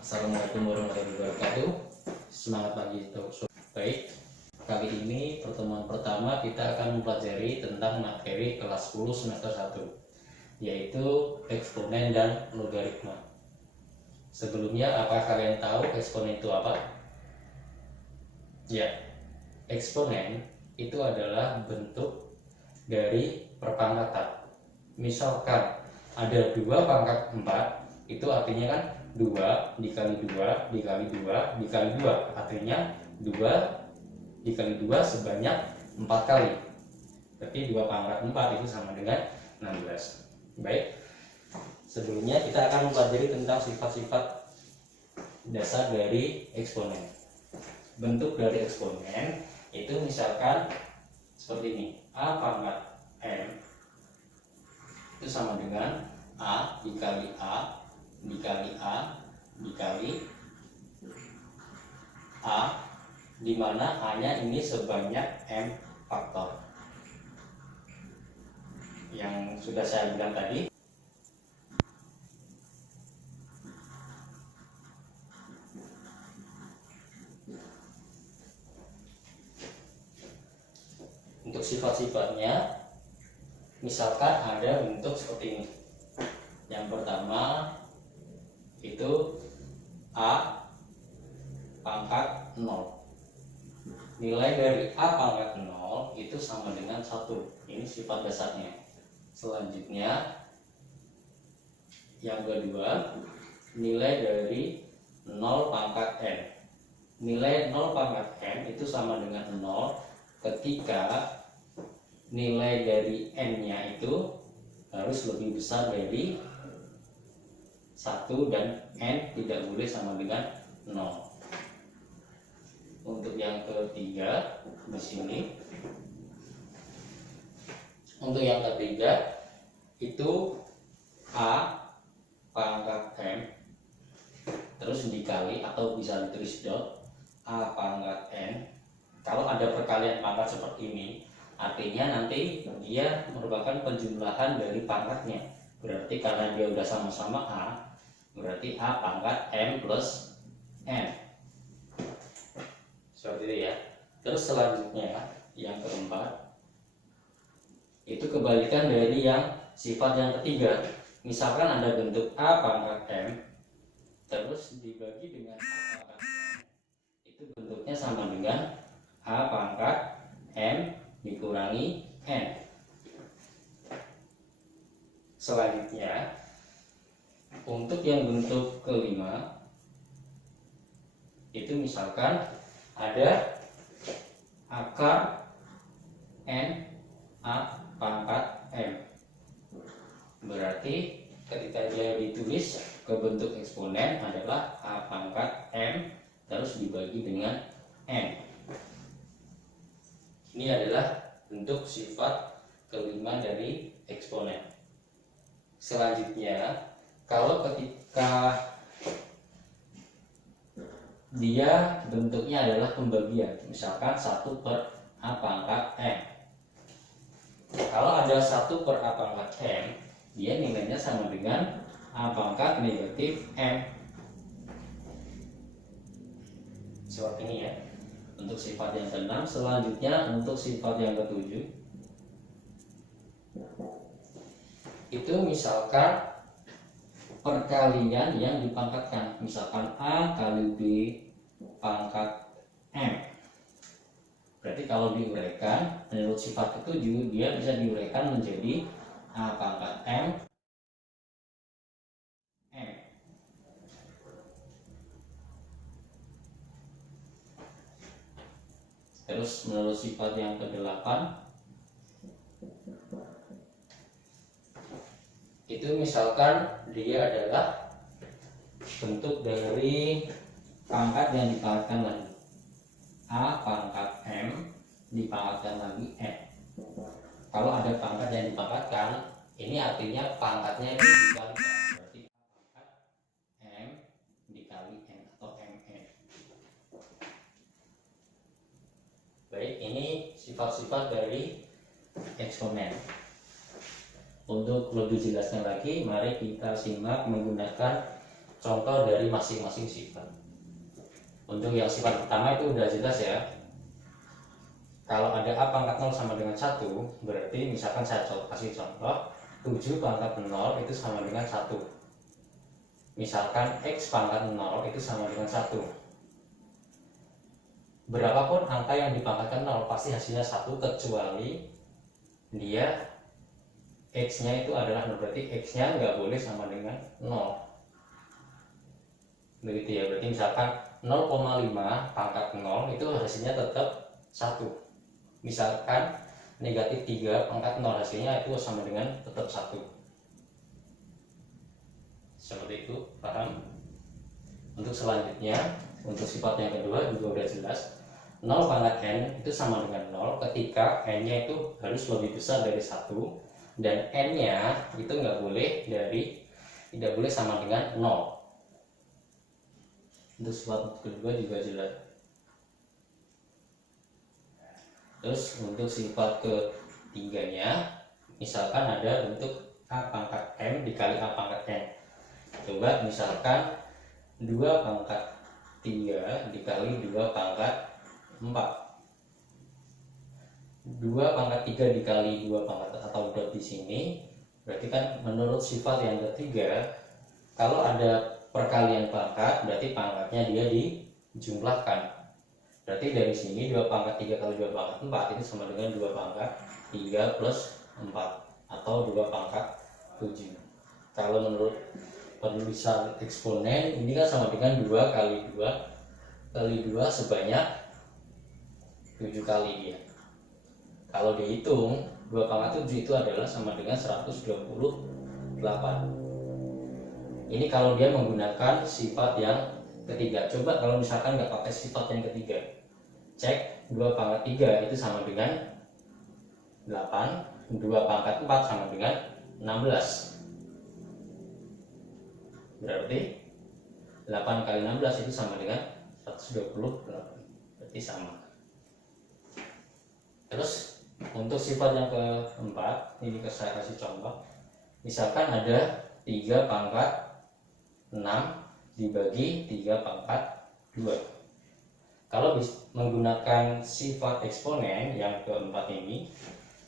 Assalamualaikum warahmatullahi wabarakatuh. Semangat pagi sobat. Baik, kali ini pertemuan pertama kita akan mempelajari tentang materi kelas 10 semester 1, yaitu eksponen dan logaritma. Sebelumnya, apa kalian tahu eksponen itu apa? Ya, eksponen itu adalah bentuk dari perpangkatan. Misalkan ada 2 pangkat 4, itu artinya kan 2 dikali 2 dikali 2 dikali 2, artinya 2 dikali 2 sebanyak 4 kali. Berarti 2 pangkat 4 itu sama dengan 16. Baik, sebelumnya kita akan mempelajari tentang sifat-sifat dasar dari eksponen. Bentuk dari eksponen itu misalkan seperti ini, a pangkat m itu sama dengan a dikali a dikali a dikali a, di mana a-nya ini sebanyak m faktor yang sudah saya bilang tadi. Untuk sifat-sifatnya, misalkan ada bentuk seperti ini. Yang pertama itu a pangkat 0. Nilai dari a pangkat 0 itu sama dengan 1. Ini sifat dasarnya. Selanjutnya yang kedua, nilai dari 0 pangkat n. Nilai 0 pangkat n itu sama dengan 0 ketika nilai dari n-nya itu harus lebih besar dari 1 dan n tidak boleh sama dengan 0. Untuk yang ketiga di sini, untuk yang ketiga itu a pangkat m terus dikali atau bisa ditulis dot a pangkat n. Kalau ada perkalian pangkat seperti ini, artinya nanti dia merupakan penjumlahan dari pangkatnya. Berarti karena dia udah sama-sama a, berarti a pangkat m plus n. Seperti itu ya. Terus selanjutnya yang keempat, itu kebalikan dari yang sifat yang ketiga. Misalkan ada bentuk a pangkat m terus dibagi dengan a pangkat n, itu bentuknya sama dengan a pangkat m dikurangi n. Selanjutnya untuk yang bentuk kelima, itu misalkan ada akar n a pangkat m. Berarti ketika dia ditulis ke bentuk eksponen adalah a pangkat m terus dibagi dengan n. Ini adalah bentuk sifat kelima dari eksponen. Selanjutnya, kalau ketika dia bentuknya adalah pembagian, misalkan 1 per a pangkat m. Kalau ada 1 per a pangkat m, dia nilainya sama dengan a pangkat negatif m. Seperti ini ya, untuk sifat yang ke-6. Selanjutnya untuk sifat yang ke-7, itu misalkan perkalian yang dipangkatkan, misalkan a kali b pangkat m. Berarti kalau diuraikan menurut sifat ke-7, dia bisa diuraikan menjadi a pangkat m m. Terus menurut sifat yang ke-8, itu misalkan dia adalah bentuk dari pangkat yang dipangkatkan lagi, a pangkat m dipangkatkan lagi n. Kalau ada pangkat yang dipangkatkan, ini artinya pangkatnya itu dikalikan, berarti a pangkat m dikali n atau mn. Baik, ini sifat-sifat dari eksponen. Untuk lebih jelasnya lagi, mari kita simak menggunakan contoh dari masing-masing sifat. Untuk yang sifat pertama itu udah jelas ya. Kalau ada A pangkat 0 sama dengan 1, berarti misalkan saya kasih contoh 7 pangkat 0 itu sama dengan 1. Misalkan X pangkat 0 itu sama dengan 1. Berapapun angka yang dipangkatkan 0 pasti hasilnya 1, kecuali dia X nya itu adalah 0, berarti X nya nggak boleh sama dengan 0. Begitu ya, berarti misalkan 0,5 pangkat 0 itu hasilnya tetap 1. Misalkan negatif 3 pangkat 0 hasilnya itu sama dengan tetap 1. Seperti itu, paham? Untuk selanjutnya, untuk sifat yang kedua juga udah jelas. 0 pangkat n itu sama dengan 0 ketika n nya itu harus lebih besar dari 1, dan n nya itu tidak boleh sama dengan 0. Untuk sifat kedua juga jelas. Terus untuk sifat ketiganya, misalkan ada bentuk A pangkat M dikali A pangkat N. Coba misalkan 2 pangkat 3 dikali 2 pangkat 4. 2 pangkat 3 dikali 2 pangkat atau dot di sini, berarti kan menurut sifat yang ketiga, kalau ada perkalian pangkat, berarti pangkatnya dia dijumlahkan. Berarti dari sini 2 pangkat 3 kali 2 pangkat 4 itu sama dengan 2 pangkat 3 plus 4 atau 2 pangkat 7. Kalau menurut penulisan eksponen ini kan sama dengan 2 kali 2 kali 2 sebanyak 7 kali dia. Kalau dihitung 2 pangkat 7 itu adalah sama dengan 128. Ini kalau dia menggunakan sifat yang ketiga. Coba kalau misalkan nggak pakai sifat yang ketiga, cek 2 pangkat 3 itu sama dengan 8, 2 pangkat 4 sama dengan 16. Berarti 8 kali 16 itu sama dengan 128. Berarti sama. Terus untuk sifat yang keempat, ini saya kasih contoh. Misalkan ada 3 pangkat 6 dibagi 3 pangkat 2. Kalau menggunakan sifat eksponen yang keempat ini,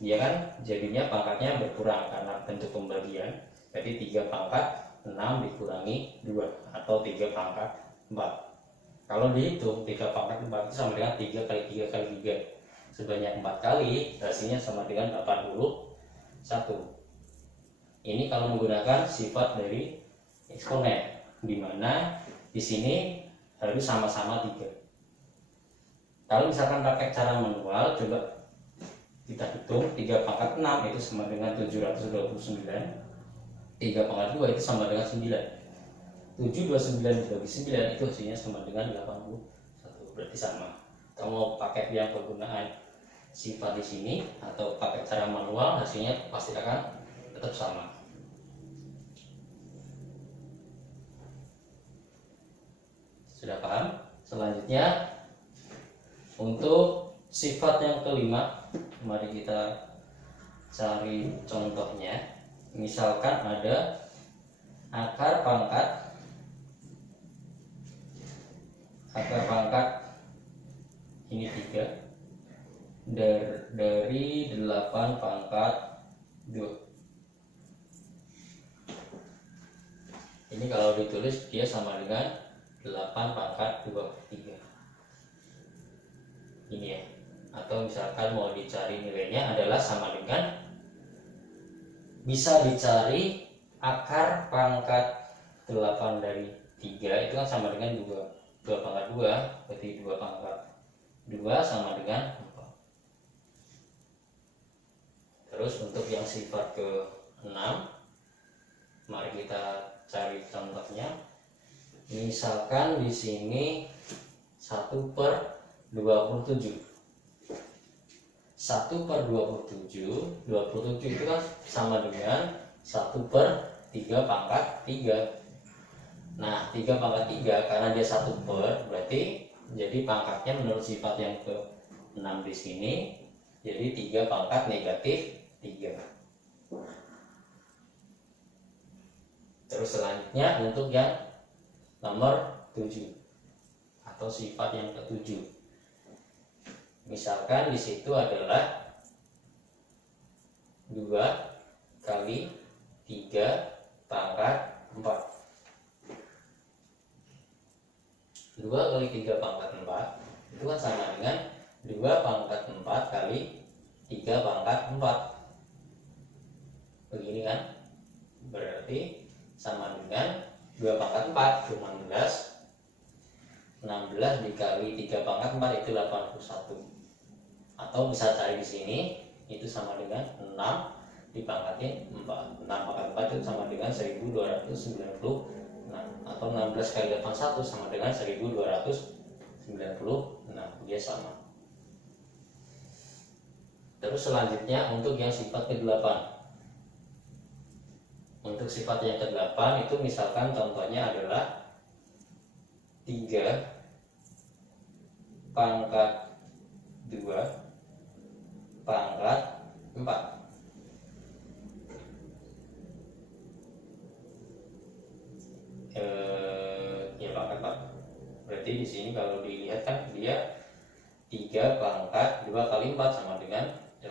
dia kan jadinya pangkatnya berkurang karena bentuk pembagian. Jadi 3 pangkat 6 dikurangi 2 atau 3 pangkat 4. Kalau dihitung 3 pangkat 4 itu sama dengan 3 kali 3 kali 3 sebanyak 4 kali, hasilnya sama dengan 81. Ini kalau menggunakan sifat dari eksponen, di mana di sini harus sama-sama 3. Kalau misalkan pakai cara manual, coba kita hitung 3 pangkat 6 itu sama dengan 729. 3 pangkat 2 itu sama dengan 9. 729 dibagi 9 itu hasilnya sama dengan 81. Berarti sama. Kalau mau pakai yang penggunaan sifat di sini atau pakai cara manual, hasilnya pasti akan tetap sama. Sudah paham? Selanjutnya untuk sifat yang kelima, mari kita cari contohnya. Misalkan ada akar pangkat ini 3 dari 8 pangkat 2. Ini kalau ditulis dia sama dengan 8 pangkat 23. Ini ya. Atau misalkan mau dicari nilainya adalah sama dengan, bisa dicari akar pangkat 8 dari 3 itu kan sama dengan 2 pangkat 2, berarti 2 pangkat 2 sama dengan 4. Terus untuk yang sifat ke-6, mari kita cari contohnya. Misalkan di sini 1/27. 1/27, 27 itu kan sama dengan 1/3 pangkat 3. Nah, 3 pangkat 3 karena dia 1/, berarti jadi pangkatnya menurut sifat yang ke-6 di sini jadi 3 pangkat negatif 3. Terus selanjutnya untuk yang nomor 7 atau sifat yang ke-7. Misalkan di situ adalah 2 kali 3 pangkat 4. 2 kali 3 pangkat 4 itu kan sama dengan 2 pangkat 4 kali 3 pangkat 4. Begini kan? Berarti sama dengan 2 pangkat 4 itu 16. 16 dikali 3 pangkat 4 itu 81. Atau bisa cari di sini itu sama dengan 6 dipangkatin 4. 6 pangkat 4 itu sama dengan 1296. Atau 16 kali 81 sama dengan 1296. Dia sama. Terus selanjutnya untuk yang sifat ke-8. Untuk sifat yang ke-8 itu misalkan contohnya adalah 3 pangkat 2 pangkat 4. Ya pangkat 4. Berarti di sini kalau dilihat kan dia 3 pangkat 2 kali 4 sama dengan 8.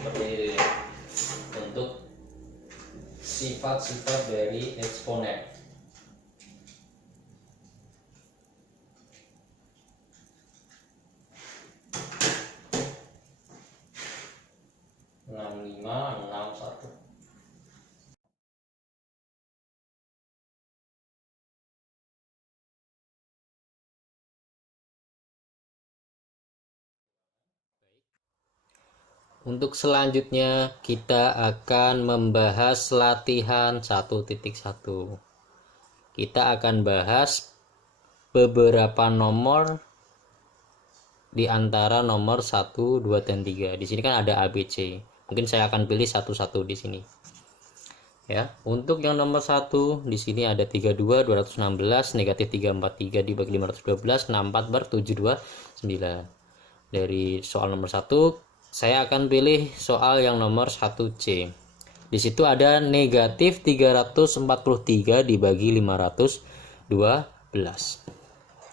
Seperti untuk sifat-sifat dari eksponen. Untuk selanjutnya kita akan membahas latihan 1.1. Kita akan bahas beberapa nomor di antara nomor 1, 2, dan 3. Di sini kan ada ABC. Mungkin saya akan pilih satu-satu di sini. Ya, untuk yang nomor 1 di sini ada 32 216 negatif 343 dibagi 512 64 bar 729. Dari soal nomor 1 saya akan pilih soal yang nomor 1C. Di situ ada negatif 343 dibagi 512.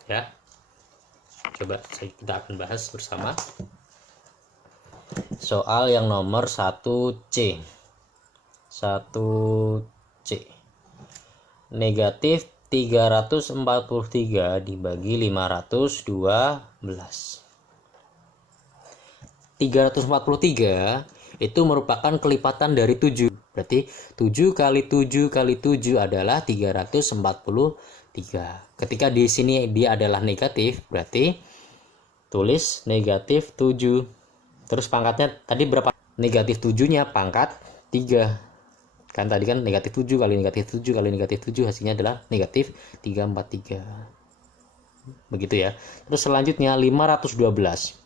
Ya. Coba kita akan bahas bersama. Soal yang nomor 1C. 1C. Negatif 343 dibagi 512. 343 itu merupakan kelipatan dari 7. Berarti 7 kali 7 kali 7 adalah 343. Ketika di sini dia adalah negatif, berarti tulis negatif 7. Terus pangkatnya tadi berapa? Negatif 7-nya pangkat 3. Kan tadi kan negatif 7 kali negatif 7 kali negatif 7 hasilnya adalah negatif 343. Begitu ya. Terus selanjutnya 512.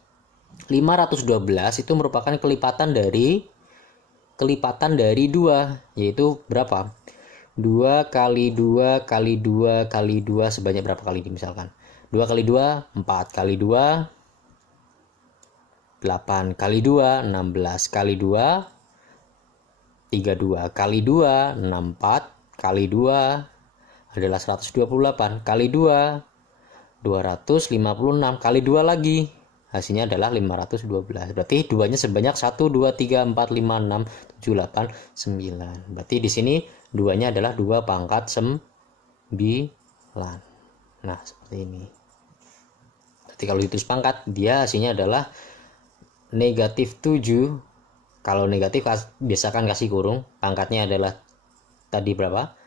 512 itu merupakan kelipatan dari 2, yaitu berapa? 2 kali 2 kali 2 kali 2 sebanyak berapa kali ini misalkan? 2 kali 2 4 kali 2 8 kali 2 16 kali 2 32 kali 2 64 kali 2 adalah 128 kali 2 256 kali 2 lagi hasilnya adalah 512. Berarti duanya sebanyak 1 2 3 4 5 6 7 8 9. Berarti di sini duanya adalah 2 pangkat 9. Nah, seperti ini. Berarti kalau ditulis pangkat, dia hasilnya adalah negatif 7. Kalau negatif biasakan kasih kurung. Pangkatnya adalah tadi berapa?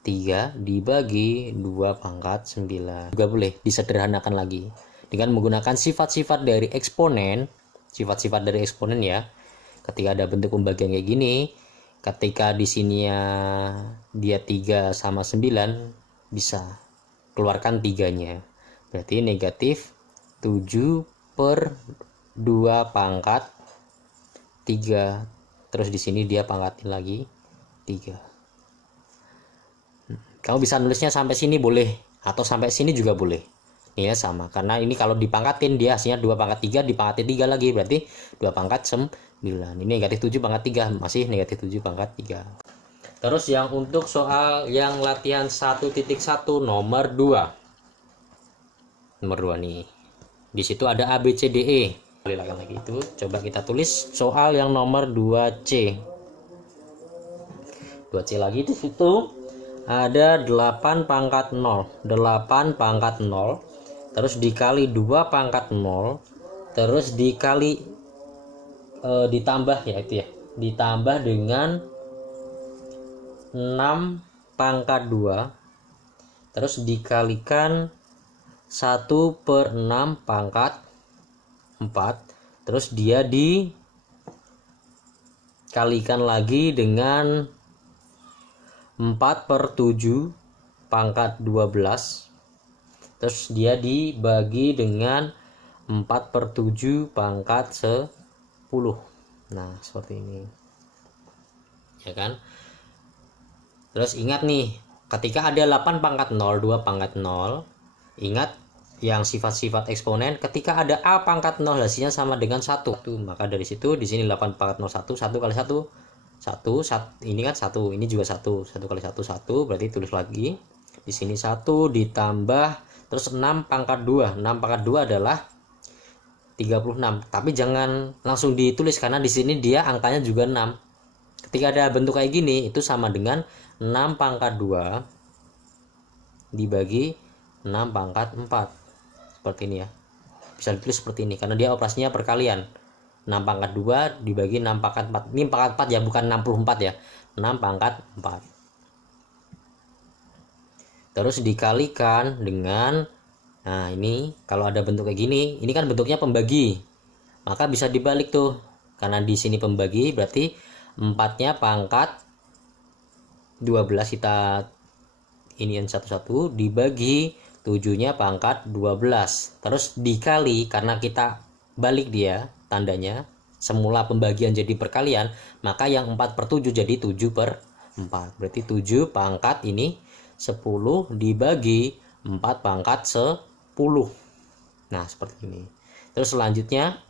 3 dibagi 2 pangkat 9. Juga boleh disederhanakan lagi dengan menggunakan sifat-sifat dari eksponen. Sifat-sifat dari eksponen ya. Ketika ada bentuk pembagian kayak gini, ketika di sini dia 3 sama 9, bisa keluarkan 3-nya. Berarti negatif 7 per 2 pangkat 3. Terus di sini dia pangkatin lagi 3. Kamu bisa nulisnya sampai sini boleh, atau sampai sini juga boleh. Ini sama, karena ini kalau dipangkatin dia hasilnya 2 pangkat 3 dipangkatin 3 lagi, berarti 2 pangkat 9. Ini negatif 7 pangkat 3, masih negatif 7 pangkat 3. Terus yang untuk soal yang latihan 1.1 nomor 2. Nomor 2 nih. Di situ ada A, B, C, D, E. Lagi itu, coba kita tulis soal yang nomor 2C. 2C lagi di situ ada 8 pangkat 0. 8 pangkat 0 terus dikali 2 pangkat 0 terus dikali ditambah ya itu ya, ditambah dengan 6 pangkat 2 terus dikalikan 1/6 pangkat 4 terus dia dikalikan lagi dengan 4/7 pangkat 12 terus dia dibagi dengan 4/7 pangkat 10. Nah seperti ini ya kan. Terus ingat nih, ketika ada 8 pangkat 0, 2 pangkat 0, ingat yang sifat-sifat eksponen, ketika ada A pangkat 0 hasilnya sama dengan 1. Maka dari situ di sini 8 pangkat 0 1, 1 kali 1 1, ini kan 1, ini juga 1, 1 kali 1 1, berarti tulis lagi. Di sini 1 ditambah terus 6 pangkat 2. 6 pangkat 2 adalah 36. Tapi jangan langsung ditulis karena di sini dia angkanya juga 6. Ketika ada bentuk kayak gini, itu sama dengan 6 pangkat 2 dibagi 6 pangkat 4. Seperti ini ya. Bisa ditulis seperti ini karena dia operasinya perkalian. 6 pangkat 2 dibagi 6 pangkat 4. Ini pangkat 4 ya, bukan 64 ya. 6 pangkat 4. Terus dikalikan dengan, nah ini kalau ada bentuk kayak gini, ini kan bentuknya pembagi. Maka bisa dibalik tuh. Karena di sini pembagi berarti 4-nya pangkat 12 kita iniin satu-satu dibagi 7-nya pangkat 12. Terus dikali karena kita balik dia tandanya. Semula pembagian jadi perkalian, maka yang 4/7 jadi 7/4. Berarti 7 pangkat ini 10 dibagi 4 pangkat 10. Nah, seperti ini. Terus selanjutnya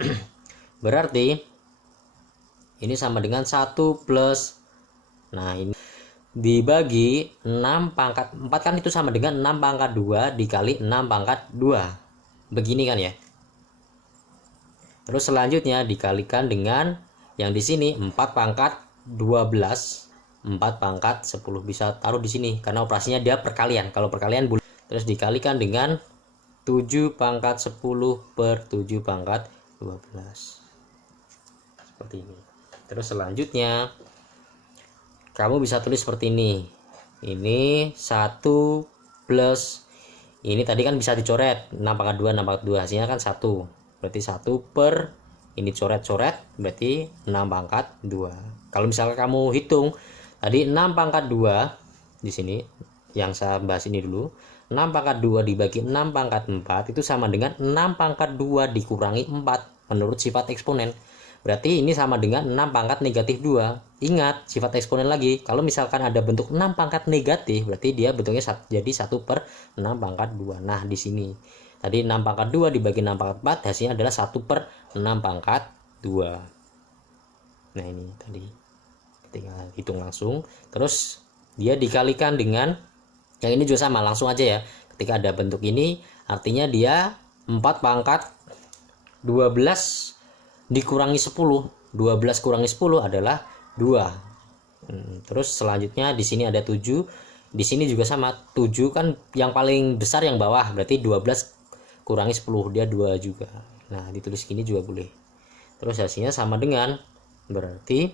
berarti ini sama dengan 1 plus, nah ini dibagi 6 pangkat 4 kan itu sama dengan 6 pangkat 2 dikali 6 pangkat 2. Begini kan ya. Terus selanjutnya dikalikan dengan yang di sini 4 pangkat 12, 4 pangkat 10, bisa taruh di sini karena operasinya dia perkalian. Kalau perkalian boleh. Terus dikalikan dengan 7 pangkat 10/7 pangkat 12. Seperti ini. Terus selanjutnya kamu bisa tulis seperti ini. Ini 1 plus, ini tadi kan bisa dicoret 6 pangkat 2, 6 pangkat 2 hasilnya kan 1. Berarti 1 per ini coret-coret berarti 6 pangkat 2. Kalau misalnya kamu hitung tadi 6 pangkat 2 di sini yang saya bahas ini dulu. 6 pangkat 2 dibagi 6 pangkat 4 itu sama dengan 6 pangkat 2 dikurangi 4 menurut sifat eksponen. Berarti ini sama dengan 6 pangkat negatif 2. Ingat sifat eksponen lagi. Kalau misalkan ada bentuk 6 pangkat negatif, berarti dia bentuknya jadi 1/6 pangkat 2. Nah, di sini. Tadi 6 pangkat 2 dibagi 6 pangkat 4, hasilnya adalah 1/6 pangkat 2. Nah, ini tadi. Ketika hitung langsung. Terus dia dikalikan dengan, yang ini juga sama, langsung aja ya. Ketika ada bentuk ini, artinya dia 4 pangkat 12 dikurangi 10. 12 kurangi 10 adalah 2. Terus selanjutnya di sini ada 7. Di sini juga sama. 7 kan yang paling besar yang bawah, berarti 12 kurangi 10 dia 2 juga. Nah, ditulis gini juga boleh. Terus hasilnya sama dengan berarti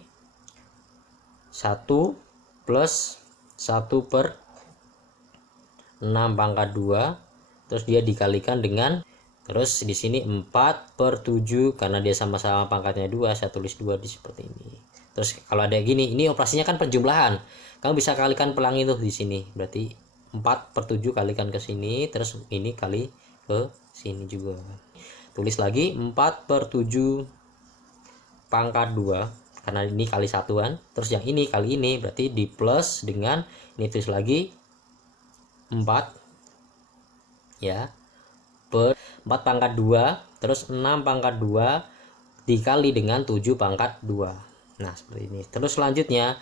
1 plus 1/6 pangkat 2. Terus dia dikalikan dengan, terus di sini 4/7 karena dia sama-sama pangkatnya 2, saya tulis 2 di seperti ini. Terus kalau ada gini, ini operasinya kan penjumlahan. Kamu bisa kalikan pelangi tuh di sini. Berarti 4/7 kalikan ke sini, terus ini kali ke sini juga. Tulis lagi 4/7 pangkat 2 karena ini kali satuan. Terus yang ini kali ini berarti di plus dengan ini, tulis lagi 4 ya per 4 pangkat 2 terus 6 pangkat 2 dikali dengan 7 pangkat 2. Nah seperti ini. Terus selanjutnya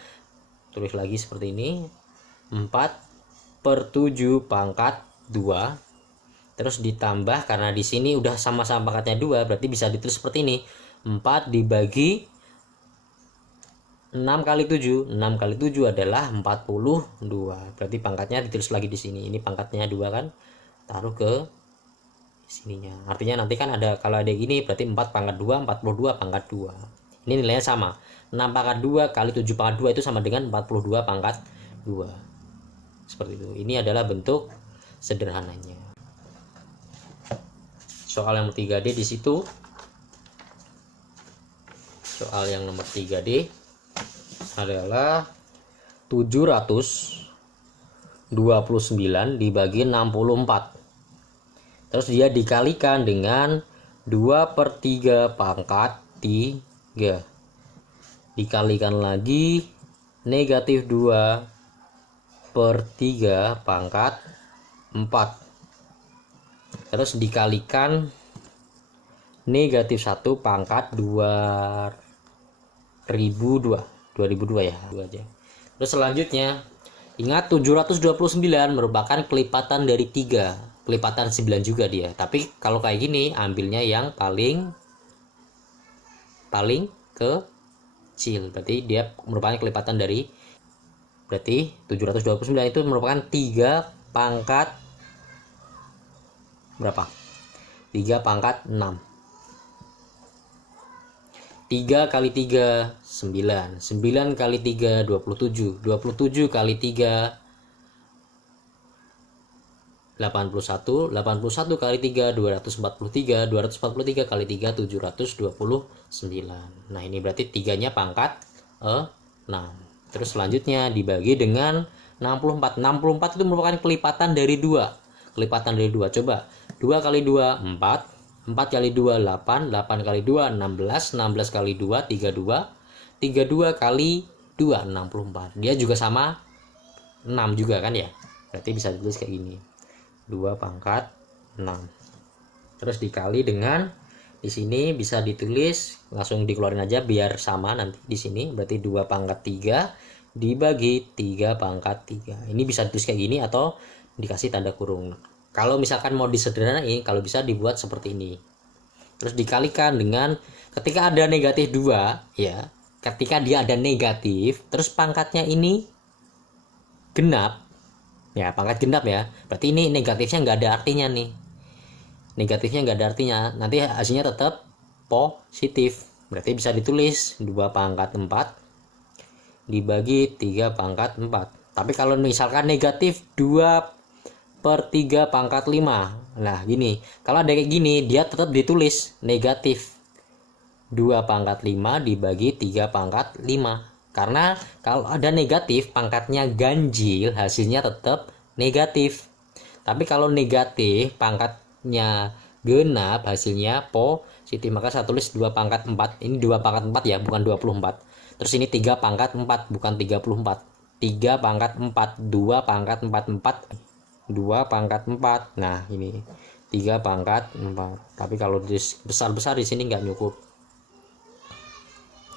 tulis lagi seperti ini, 4/7 pangkat 2, terus ditambah, karena di sini udah sama-sama pangkatnya 2, berarti bisa ditulis seperti ini, 4 dibagi 6 kali 7. 6 kali 7 adalah 42. Berarti pangkatnya ditulis lagi di sini. Ini pangkatnya 2 kan, taruh ke sininya. Artinya nanti kan ada, kalau ada gini berarti 4 pangkat 2, 42 pangkat 2. Ini nilainya sama. 6 pangkat 2 kali 7 pangkat 2 itu sama dengan 42 pangkat 2. Seperti itu. Ini adalah bentuk sederhananya. Soal yang 3D di situ. Soal yang nomor 3D adalah 729 dibagi 64. Terus dia dikalikan dengan 2/3 pangkat 3. Dikalikan lagi negatif 2/3 pangkat 4. Terus dikalikan negatif 1 pangkat 2002 ya, 2 aja. Terus selanjutnya ingat 729 merupakan kelipatan dari 3, kelipatan 9 juga dia. Tapi kalau kayak gini ambilnya yang paling kecil, berarti dia merupakan kelipatan dari, berarti 729 itu merupakan 3 pangkat berapa? 3 pangkat 6. 3 kali 3 9. 9 kali 3 27. 27 kali 3 81. 81 kali 3 243. 243 kali 3 729. Nah ini berarti 3-nya pangkat 6. Terus selanjutnya dibagi dengan 64. 64 itu merupakan kelipatan dari 2. Kelipatan dari 2. Coba 2 kali 2 4. 4 kali 2 8, 8 kali 2 16, 16 kali 2 32, 32 kali 2 64. Dia juga sama 6 juga kan ya. Berarti bisa ditulis kayak gini. 2 pangkat 6. Terus dikali dengan, di sini bisa ditulis langsung dikeluarin aja biar sama nanti di sini. Berarti 2 pangkat 3 dibagi 3 pangkat 3. Ini bisa ditulis kayak gini atau dikasih tanda kurung. Kalau misalkan mau disederhanain, kalau bisa dibuat seperti ini. Terus dikalikan dengan, ketika ada negatif 2 ya, ketika dia ada negatif terus pangkatnya ini genap ya, pangkat genap ya, berarti ini negatifnya nggak ada artinya nih. Negatifnya nggak ada artinya, nanti hasilnya tetap positif. Berarti bisa ditulis 2 pangkat 4 dibagi 3 pangkat 4. Tapi kalau misalkan negatif 2/3 pangkat 5. Nah gini, kalau ada kayak gini dia tetap ditulis negatif 2 pangkat 5 dibagi 3 pangkat 5. Karena kalau ada negatif pangkatnya ganjil, hasilnya tetap negatif. Tapi kalau negatif pangkatnya genap, hasilnya positif. Maka saya tulis 2 pangkat 4. Ini 2 pangkat 4 ya, bukan 24. Terus ini 3 pangkat 4, bukan 34. 3 pangkat 4, 2 pangkat 44, 2 pangkat 4. Nah ini 3 pangkat 4. Tapi kalau besar-besar di sini nggak cukup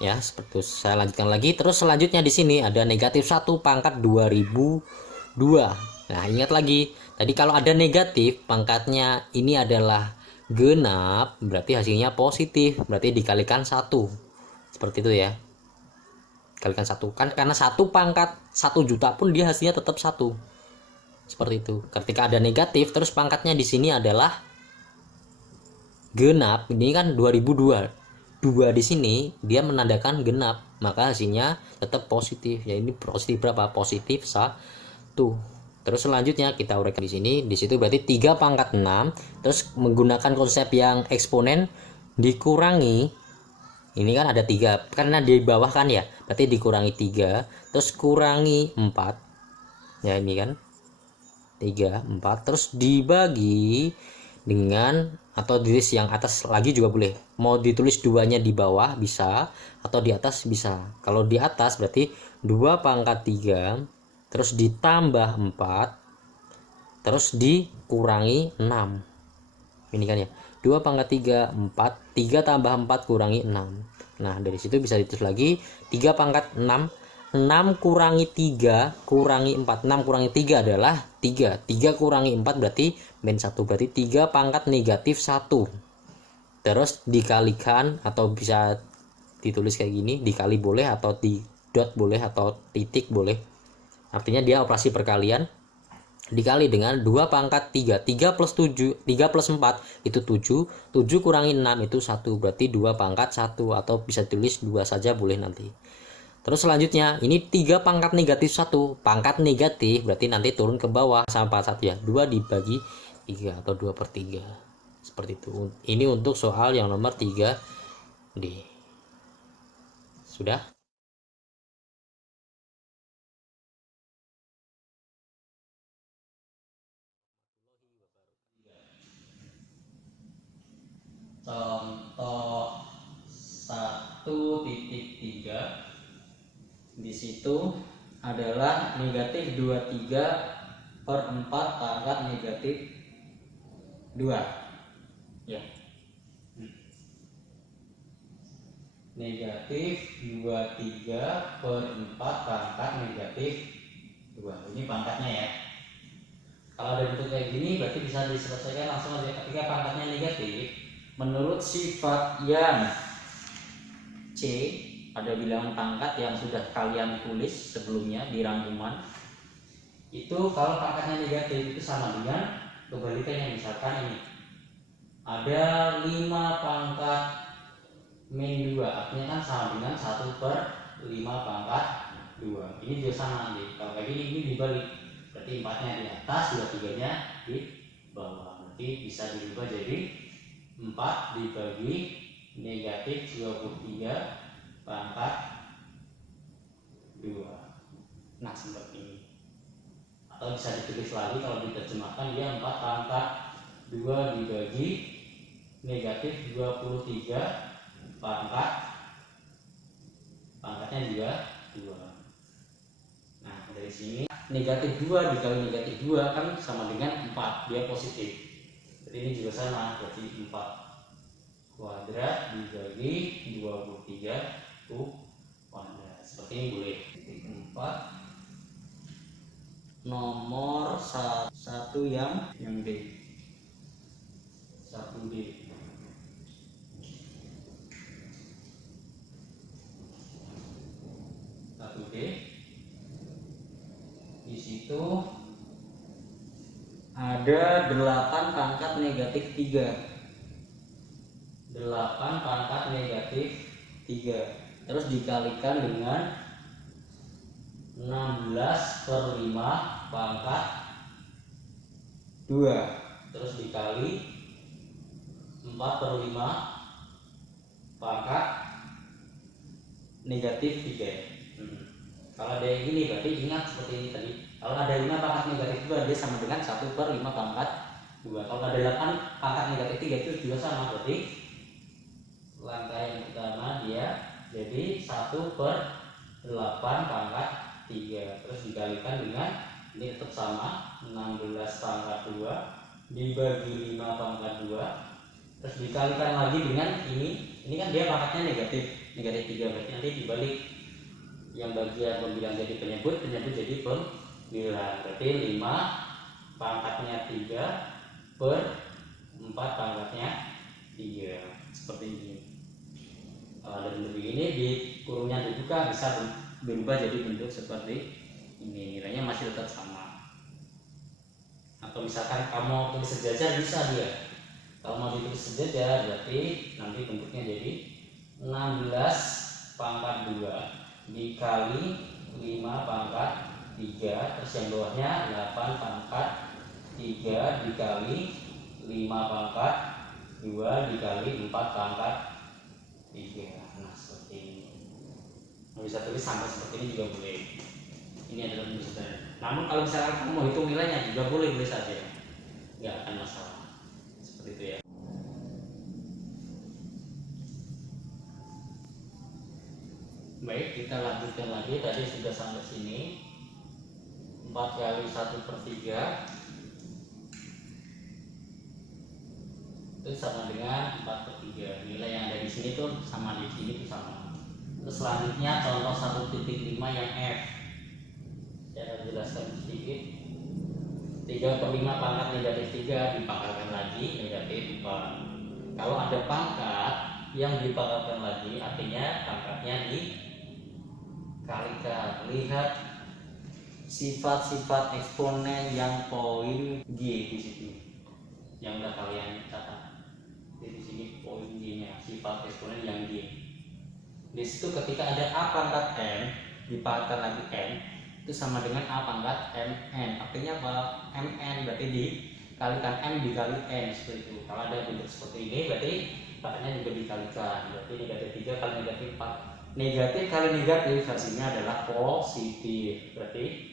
ya. Seperti itu. Saya lanjutkan lagi. Terus selanjutnya di sini ada negatif 1 pangkat 2002. Nah ingat lagi tadi, kalau ada negatif pangkatnya ini adalah genap, berarti hasilnya positif, berarti dikalikan 1. Seperti itu ya, kalikan 1 kan, karena 1 pangkat 1 juta pun dia hasilnya tetap 1. Seperti itu. Ketika ada negatif terus pangkatnya di sini adalah genap, ini kan 2002. 2 di sini dia menandakan genap, maka hasilnya tetap positif. Ya ini positif berapa? Positif 1. Terus selanjutnya kita uraikan di sini. Di situ berarti 3 pangkat 6. Terus menggunakan konsep yang eksponen dikurangi. Ini kan ada 3 karena di bawah kan ya. Berarti dikurangi 3, terus kurangi 4. Ya ini kan 3, 4, terus dibagi dengan, atau tulis yang atas lagi juga boleh. Mau ditulis 2-nya di bawah bisa, atau di atas bisa. Kalau di atas berarti 2 pangkat 3 terus ditambah 4 terus dikurangi 6. Ini kan ya, 2 pangkat 3 4, 3 tambah 4 kurangi 6. Nah dari situ bisa ditulis lagi 3 pangkat 6, 6 kurangi 3 kurangi 4, 6 kurangi 3 adalah 3, 3 kurangi 4 berarti min 1, berarti 3 pangkat negatif 1. Terus dikalikan, atau bisa ditulis kayak gini, dikali boleh, atau di dot boleh, atau titik boleh, artinya dia operasi perkalian. Dikali dengan 2 pangkat 3, 3 plus 7, 3 plus 4 itu 7, 7 kurangi 6 itu 1, berarti 2 pangkat 1, atau bisa tulis 2 saja boleh nanti. Terus selanjutnya ini 3 pangkat negatif 1, pangkat negatif berarti nanti turun ke bawah sama pangkat 1 ya, 2 dibagi 3 atau 2 per 3, seperti itu. Ini untuk soal yang nomor 3D. Sudah? Contoh 1.3, di situ adalah negatif 23 per 4 pangkat negatif 2 ya. Negatif 23 per 4 pangkat negatif 2, ini pangkatnya ya. Kalau ada bentuk kayak gini berarti bisa diselesaikan langsung aja. Ketika pangkatnya negatif, menurut sifat yang C, ada bilangan pangkat yang sudah kalian tulis sebelumnya di rangkuman, itu kalau pangkatnya negatif itu sama dengan kebalikannya. Misalkan ini ada 5 pangkat min 2, artinya kan sama dengan 1 per 5 pangkat 2. Ini juga sama nih. Kalau kayak gini ini dibalik, berarti 4-nya di atas, 23-nya di bawah. Berarti bisa dirubah jadi 4 dibagi negatif 23 pangkat 2. Nah seperti ini. Atau bisa ditulis lagi, kalau diterjemahkan dia 4 pangkat 2 dibagi negatif 23 pangkatnya juga 2. Nah dari sini negatif 2 dikali negatif 2 kan sama dengan 4, dia positif. Jadi ini juga sama, berarti 4 kuadrat dibagi 23 kuadrat. Seperti ini boleh. 4 nomor 1 yang D. 1D. Di situ ada 8 pangkat negatif 3. 8 pangkat negatif 3. Terus dikalikan dengan 16 per 5 pangkat 2. Terus dikali 4 per 5 pangkat negatif 3. Kalau ada yang gini berarti ingat seperti ini tadi. Kalau ada 5 pangkat negatif 2 dia sama dengan 1 per 5 pangkat 2. Kalau ada 8 pangkat negatif 3 itu juga sama, berarti langkah yang pertama dia jadi 1 per 8 pangkat 3. Terus dikalikan dengan ini tetap sama 16 pangkat 2 dibagi 5 pangkat 2. Terus dikalikan lagi dengan ini kan dia pangkatnya negatif 3, berarti nanti dibalik yang bagian pembilang jadi penyebut jadi pembilang, berarti 5 pangkatnya 3 per 4 pangkatnya 3, seperti ini. Kalau ada bentuk begini, di kurungnya dibuka bisa berubah jadi bentuk seperti ini, nilainya masih tetap sama. Atau misalkan kamu tulis sejajar bisa dia. Kalau mau ditulis sejajar berarti nanti bentuknya jadi 16 pangkat 2 dikali 5 pangkat 3, terus yang bawahnya 8 pangkat 3 dikali 5 pangkat 2 dikali 4 pangkat 3. Nah seperti ini. Bisa tulis sampai seperti ini juga boleh. Ini adalah bentuk sederhana. Namun kalau misalkan kamu mau hitung nilainya juga boleh saja, nggak akan masalah. Seperti itu ya. Baik, kita lanjutkan lagi. Tadi sudah sampai sini. 4 kali 1/3 itu sama dengan 4/3. Nilai yang ada di sini tuh sama di sini tuh sama. Terus selanjutnya contoh 1.5 yang F. Saya jelaskan sedikit. 3/5 pangkat negatif 3 dipangkatkan lagi negatif 4. Kalau ada pangkat yang dipangkatkan lagi artinya pangkatnya dikalikan. Lihat sifat-sifat eksponen yang poin G di situ yang udah kalian catat. Di sini poin G-nya, sifat eksponen yang G. Di situ ketika ada A pangkat M dipangkatkan lagi N, itu sama dengan A pangkat MN. Artinya apa? MN berarti dikalikan M dikali N, seperti itu. Kalau ada bentuk seperti ini berarti pangkatnya juga dikalikan. Berarti negatif 3 kali negatif 4. Negatif kali negatif hasilnya adalah positif. Berarti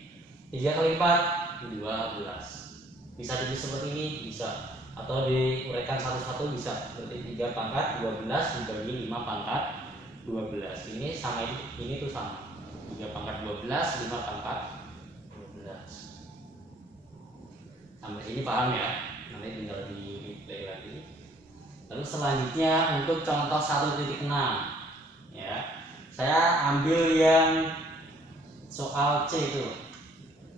3 kali 4 12. Bisa jadi seperti ini, bisa. Atau diuraikan satu-satu bisa. Berarti 3 pangkat 12 dibagi 5 pangkat 12. Ini sama, ini tuh sama. 3 pangkat 12, 5 pangkat 12. Sampai sini paham ya? Nanti tinggal di replay lagi. Lalu selanjutnya untuk contoh 1.6 ya. Saya ambil yang soal C itu.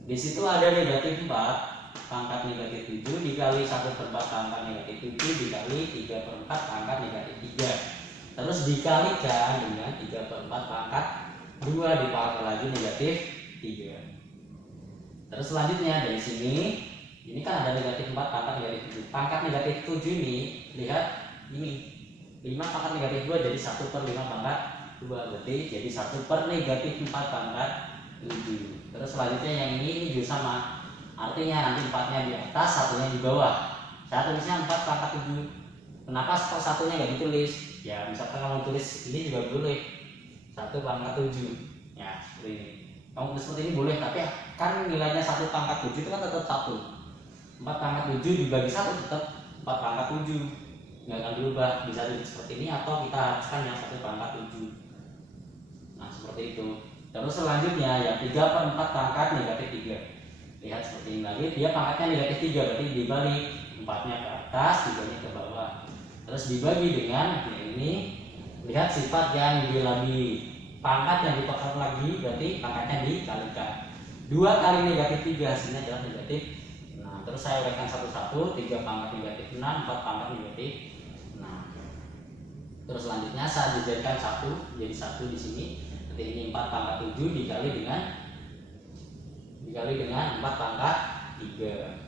Di situ ada negatif 4 pangkat negatif 7 dikali 1/4 pangkat negatif 7 dikali 3/4 pangkat negatif 3. Terus dikalikan dengan 3/4 pangkat 2 dipangkat lagi negatif 3. Terus selanjutnya dari sini ini kan ada negatif 4 pangkat negatif 7. Pangkat negatif 7 ini lihat ini 5 pangkat negatif 2 jadi 1/5 pangkat 2 berarti jadi 1/negatif 4 pangkat 7. Terus selanjutnya yang ini juga sama. Artinya nanti 4-nya di atas, satunya di bawah. Saya tulisnya 4 pangkat 7. Kenapa kok satunya nggak ditulis? Ya misalkan kamu tulis ini juga boleh 1 pangkat 7 ya seperti ini. Kamu tulis seperti ini boleh, tapi kan nilainya 1 pangkat 7 itu kan tetap 1. 4 pangkat 7 dibagi 1 tetap 4 pangkat 7, nggak akan berubah. Bisa jadi seperti ini atau kita haruskan yang 1 pangkat 7. Nah seperti itu. Terus selanjutnya yang 3/4 pangkat negatif 3. Lihat seperti ini lagi, dia pangkatnya negatif 3 berarti dibalik 4-nya ke atas, 3-nya ke bawah. Terus dibagi dengan ini, lihat sifat yang dilebih. Pangkat yang dipangkat lagi berarti pangkatnya dikalikan. 2 kali negatif 3 hasilnya adalah negatif. Nah, terus saya uraikan satu-satu, 3 pangkat negatif 6, 4 pangkat negatif 6. Terus selanjutnya saya dijadikan 1, jadi 1 di sini. Berarti ini 4 pangkat 7 dikali dengan 4 pangkat 3.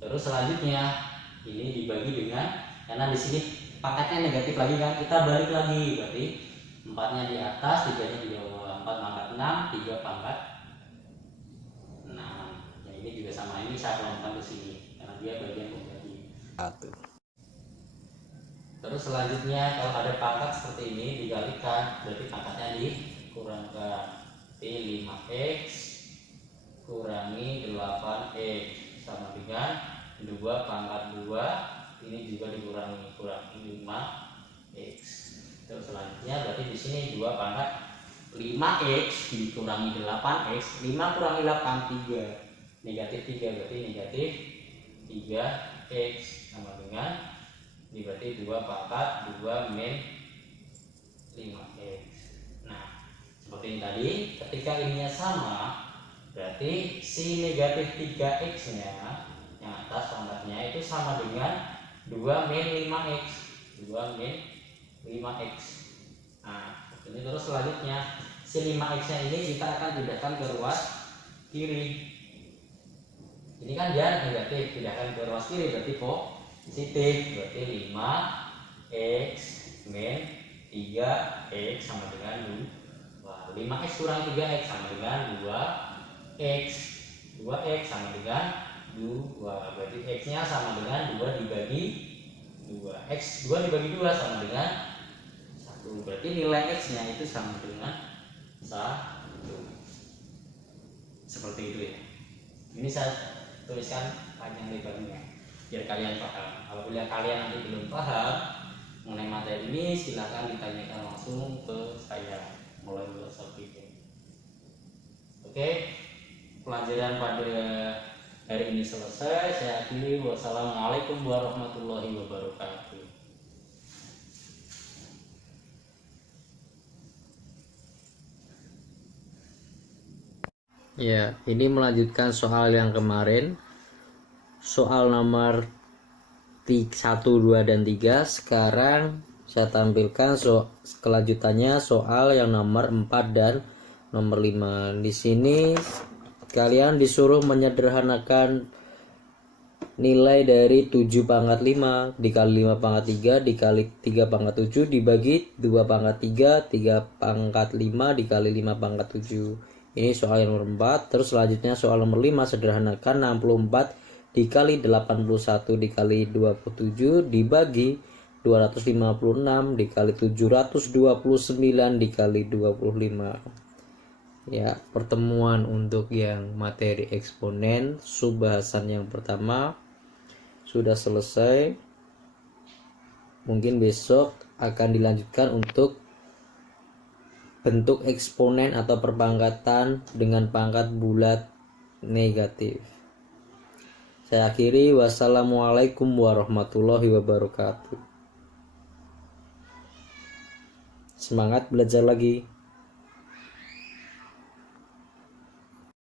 Terus selanjutnya ini dibagi dengan, karena di sini pangkatnya negatif lagi kan, kita balik lagi berarti 4-nya di atas, 3-nya di bawah. 4 pangkat 6, 3 pangkat 6. Ya ini juga sama, ini saya kelompokkan ke sini karena dia bagian pembagi. Terus selanjutnya kalau ada pangkat seperti ini dikalikan, berarti pangkatnya dikurangkan. Berarti 5x kurangi 8x sama dengan 2 pangkat 2, ini juga dikurangi 5x. Terus selanjutnya berarti di sini 2 pangkat 5x dikurangi 8x, 5 kurangi 8 3, negatif 3 berarti negatif 3x sama dengan ini berarti 2 pangkat 2 min 5x. Nah seperti ini tadi, ketika ininya sama berarti si negatif 3x nya yang atas pangkatnya itu sama dengan 2 min 5x, 2 min 5x. Nah ini terus selanjutnya si 5x nya ini kita akan pindahkan ke ruas kiri. Ini kan dia negatif, pindahkan ke ruas kiri berarti positif, berarti 5x min 3x sama dengan 2. 5x kurang 3x sama dengan 2x. 2x sama dengan 2, berarti x nya sama dengan 2 dibagi 2. X 2 dibagi 2 sama dengan 1, berarti nilai x nya itu sama dengan 1. Seperti itu ya. Ini saya tuliskan panjang lebarnya biar kalian paham. Apabila kalian nanti belum paham mengenai materi ini, silahkan ditanyakan langsung ke saya melalui WhatsApp ini. Oke, pelajaran pada hari ini selesai. Saya akhiri. Wassalamualaikum warahmatullahi wabarakatuh. Ya, ini melanjutkan soal yang kemarin. Soal nomor 1, 2, dan 3. Sekarang saya tampilkan kelanjutannya soal yang nomor 4 dan nomor 5. Di sini kalian disuruh menyederhanakan nilai dari 7 pangkat 5 dikali 5 pangkat 3 dikali 3 pangkat 7 dibagi 2 pangkat 3 3 pangkat 5 dikali 5 pangkat 7. Ini soal yang nomor 4. Terus selanjutnya soal nomor 5, sederhanakan 64 dikali 81 dikali 27 dibagi 256 dikali 729 dikali 25. Ya, pertemuan untuk yang materi eksponen subbahasan yang pertama sudah selesai. Mungkin besok akan dilanjutkan untuk bentuk eksponen atau perpangkatan dengan pangkat bulat negatif. Saya akhiri. Wassalamualaikum warahmatullahi wabarakatuh. Semangat belajar lagi.